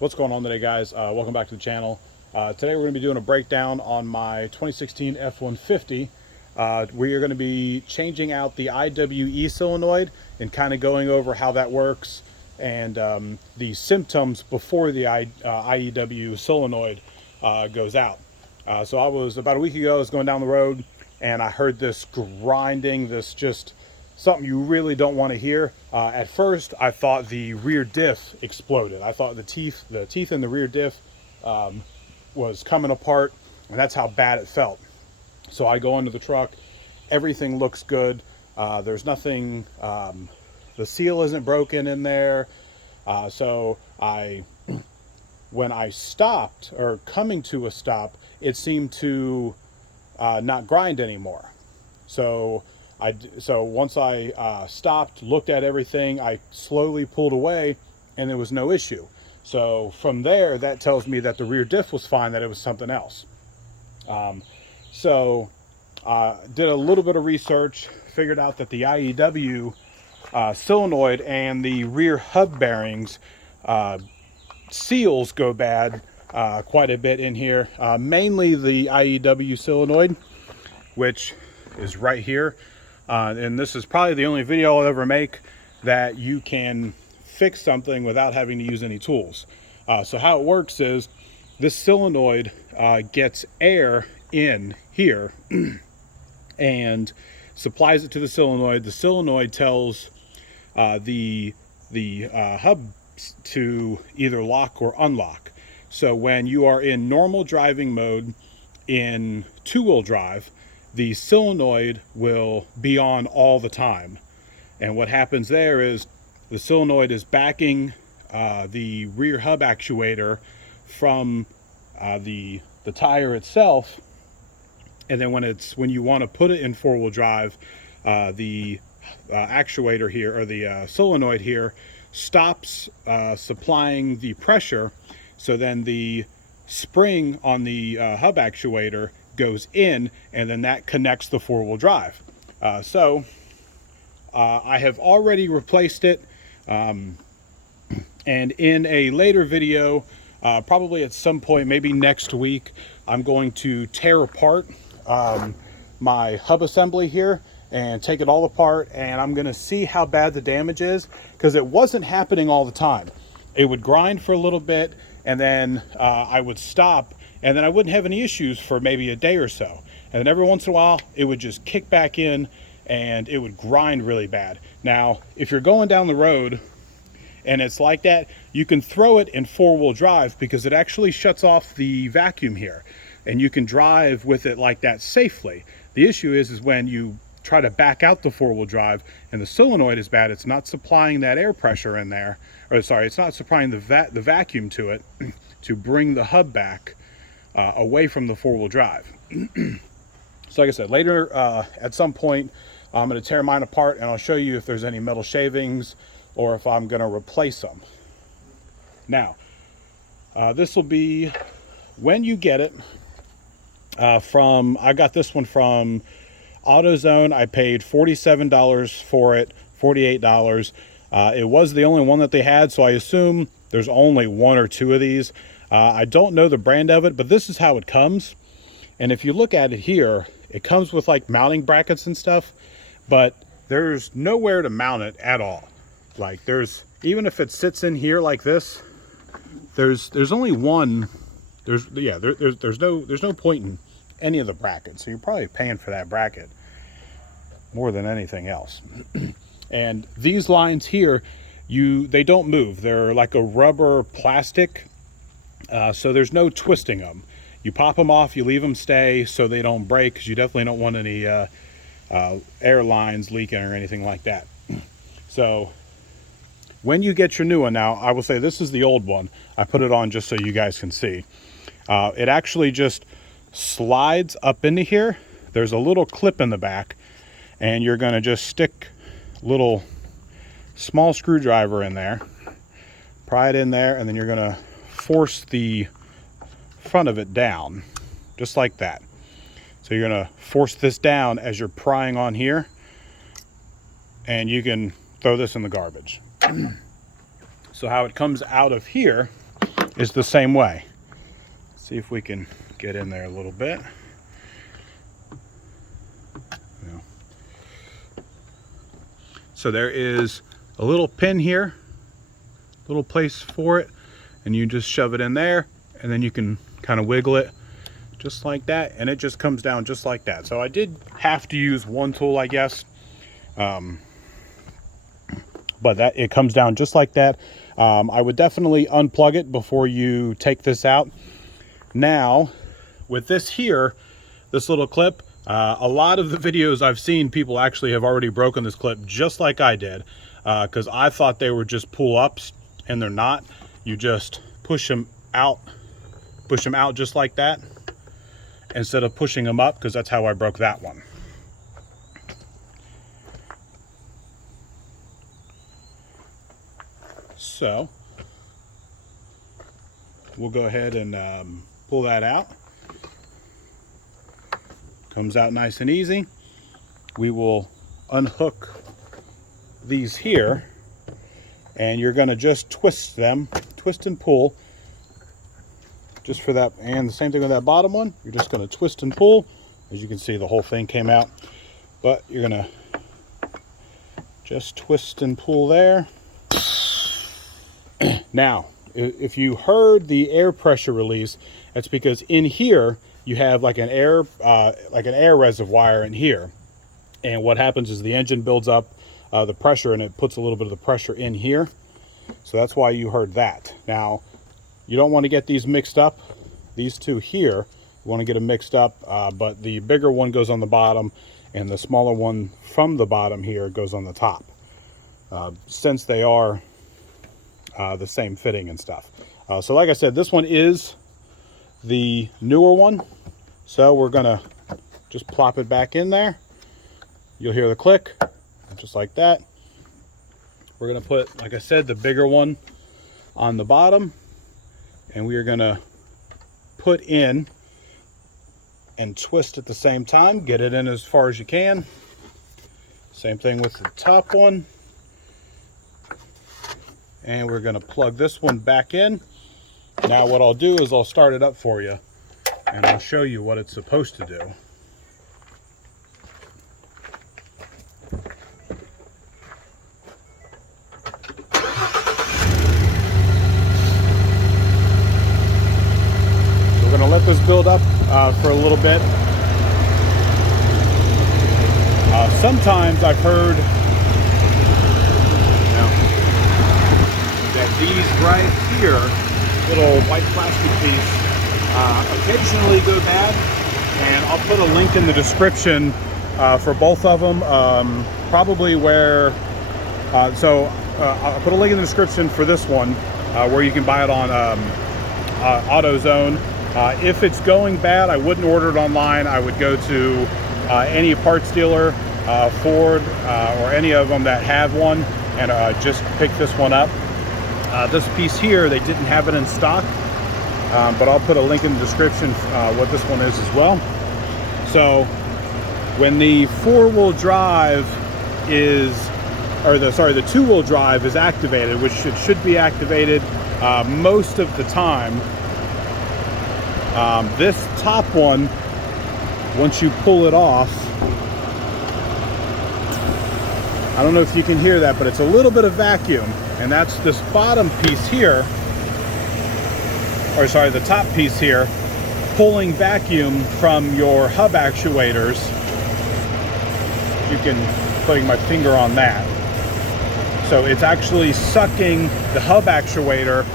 What's going on today, guys? Welcome back to the channel. Today we're going to be doing a breakdown on my 2016 F150. We are going to be changing out the IWE solenoid and kind of going over how that works and the symptoms before the IEW solenoid goes out. So I was, about a week ago, I was going down the road and I heard this grinding, this just something you really don't want to hear. At first, I thought the rear diff exploded. I thought the teeth in the rear diff was coming apart, and that's how bad it felt. So I go into the truck, everything looks good. There's nothing, the seal isn't broken in there. When I stopped, or coming to a stop, it seemed to not grind anymore. So once I stopped, looked at everything, I slowly pulled away and there was no issue. So from there, that tells me that the rear diff was fine, that it was something else. Did a little bit of research, figured out that the IEW solenoid and the rear hub bearings seals go bad quite a bit in here. Mainly the IEW solenoid, which is right here. And this is probably the only video I'll ever make that you can fix something without having to use any tools. So how it works is this solenoid gets air in here and supplies it to the solenoid. The solenoid tells the hub to either lock or unlock. So when you are in normal driving mode in two-wheel drive, the solenoid will be on all the time. And what happens there is the solenoid is backing the rear hub actuator from the tire itself. And then when you want to put it in four-wheel drive, the actuator here, or the solenoid here, stops supplying the pressure. So then the spring on the hub actuator goes in, and then that connects the four-wheel drive. I have already replaced it, and in a later video, probably at some point, maybe next week, I'm going to tear apart my hub assembly here and take it all apart, and I'm going to see how bad the damage is, because it wasn't happening all the time. It would grind for a little bit, and then I would stop, and then I wouldn't have any issues for maybe a day or so. And then every once in a while, it would just kick back in and it would grind really bad. Now, if you're going down the road and it's like that, you can throw it in four-wheel drive because it actually shuts off the vacuum here. And you can drive with it like that safely. The issue is when you try to back out the four-wheel drive and the solenoid is bad, it's not supplying that air pressure in there. Or sorry, it's not supplying the vacuum to it to bring the hub back away from the four-wheel drive. So like I said, later at some point, I'm going to tear mine apart and I'll show you if there's any metal shavings or if I'm going to replace them. Now, this will be when you get it I got this one from AutoZone. I paid $47 for it, $48. It was the only one that they had, so I assume there's only one or two of these. I don't know the brand of it, but this is how it comes. And if you look at it here, it comes with like mounting brackets and stuff, but there's nowhere to mount it at all. Like even if it sits in here like this, there's only one. There's no point in any of the brackets. So you're probably paying for that bracket more than anything else. And these lines here, they don't move. They're like a rubber plastic. So there's no twisting them. You pop them off, you leave them stay so they don't break, because you definitely don't want any air lines leaking or anything like that. So when you get your new one, now I will say this is the old one. I put it on just so you guys can see. It actually just slides up into here. There's a little clip in the back, and you're going to just stick a little small screwdriver in there, pry it in there, and then you're going to force the front of it down just like that. So you're going to force this down as you're prying on here, and you can throw this in the garbage. So how it comes out of here is the same way. See if we can get in there a little bit. Yeah. So there is a little pin here, little place for it, and you just shove it in there, and then you can kind of wiggle it just like that, and it just comes down just like that. So I did have to use one tool, I guess, but that it comes down just like that. I would definitely unplug it before you take this out. Now with this here, this little clip, a lot of the videos I've seen, people actually have already broken this clip just like I did, because I thought they were just pull ups, and they're not. You just push them out just like that, instead of pushing them up, because that's how I broke that one. So we'll go ahead and pull that out. Comes out nice and easy. We will unhook these here, and you're going to just twist them, twist and pull, just for that. And the same thing with that bottom one, you're just going to twist and pull. As you can see, the whole thing came out, but you're going to just twist and pull there. Now, if you heard the air pressure release, that's because in here you have like an air reservoir in here, and what happens is the engine builds up the pressure, and it puts a little bit of the pressure in here. So that's why you heard that. Now, you don't want to get these mixed up. These two here, you want to get them mixed up, but the bigger one goes on the bottom, and the smaller one from the bottom here goes on the top, since they are the same fitting and stuff. So like I said, this one is the newer one. So we're gonna just plop it back in there. You'll hear the click, just like that. We're gonna put, like I said, the bigger one on the bottom, and we are gonna put in and twist at the same time. Get it in as far as you can. Same thing with the top one. And we're going to plug this one back in. Now what I'll do is I'll start it up for you, and I'll show you what it's supposed to do. So we're going to let this build up for a little bit. Sometimes I've heard that these right here, little white plastic piece, occasionally go bad, and I'll put a link in the description for both of them, probably where, I'll put a link in the description for this one, where you can buy it on AutoZone. If it's going bad, I wouldn't order it online. I would go to any parts dealer, Ford, or any of them that have one, and just pick this one up. This piece here, they didn't have it in stock, but I'll put a link in the description what this one is as well. So when the four-wheel drive is, or the two-wheel drive is activated, which it should be activated most of the time, this top one, once you pull it off, I don't know if you can hear that, but it's a little bit of vacuum. And that's this bottom piece here, or sorry, the top piece here, pulling vacuum from your hub actuators. You can, putting my finger on that. So it's actually sucking the hub actuator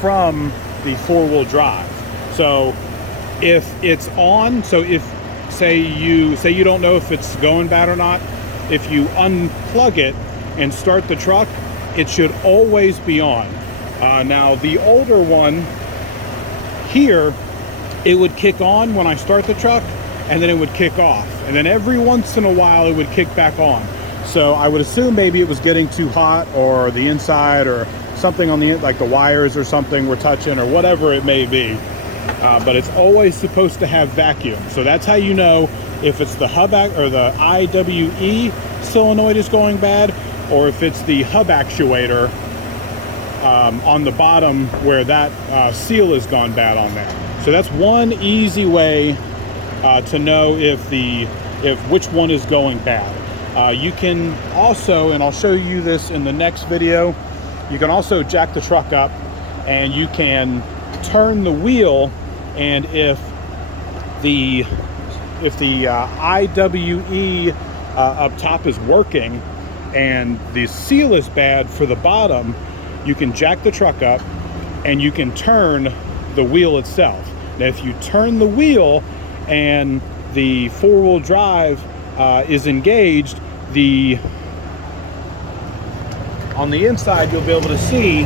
from the four-wheel drive. So if it's on, so if say you don't know if it's going bad or not, if you unplug it and start the truck, it should always be on. Now the older one here, it would kick on when I start the truck, and then it would kick off, and then every once in a while it would kick back on. So I would assume maybe it was getting too hot, or the inside, or something on the, like the wires or something were touching, or whatever it may be. But it's always supposed to have vacuum. So that's how you know if it's the hub or the IWE solenoid is going bad, or if it's the hub actuator on the bottom where that seal has gone bad on there. So that's one easy way to know if which one is going bad. You can also, and I'll show you this in the next video, you can also jack the truck up and you can turn the wheel, and if the IWE up top is working and the seal is bad for the bottom, you can jack the truck up and you can turn the wheel itself. Now if you turn the wheel and the four-wheel drive is engaged, on the inside you'll be able to see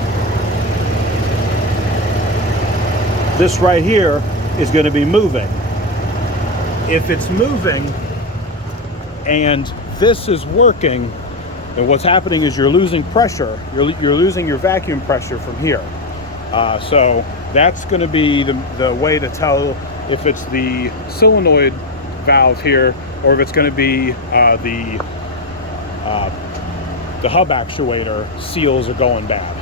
this right here is going to be moving. If it's moving and this is working, then what's happening is you're losing pressure. You're losing your vacuum pressure from here. So that's going to be the way to tell if it's the solenoid valve here or if it's going to be the hub actuator seals are going bad.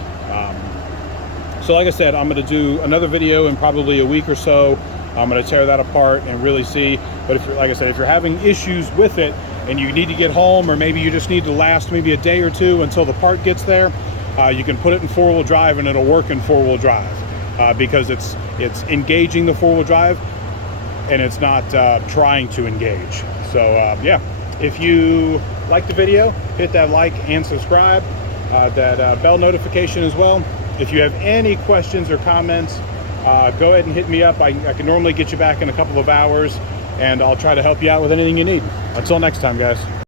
So like I said, I'm going to do another video in probably a week or so. I'm going to tear that apart and really see. But if, like I said, if you're having issues with it and you need to get home, or maybe you just need to last maybe a day or two until the part gets there, you can put it in four-wheel drive and it'll work in four-wheel drive because it's engaging the four-wheel drive and it's not trying to engage. So yeah, if you like the video, hit that like and subscribe, that bell notification as well. If you have any questions or comments, go ahead and hit me up. I can normally get you back in a couple of hours, and I'll try to help you out with anything you need. Until next time, guys.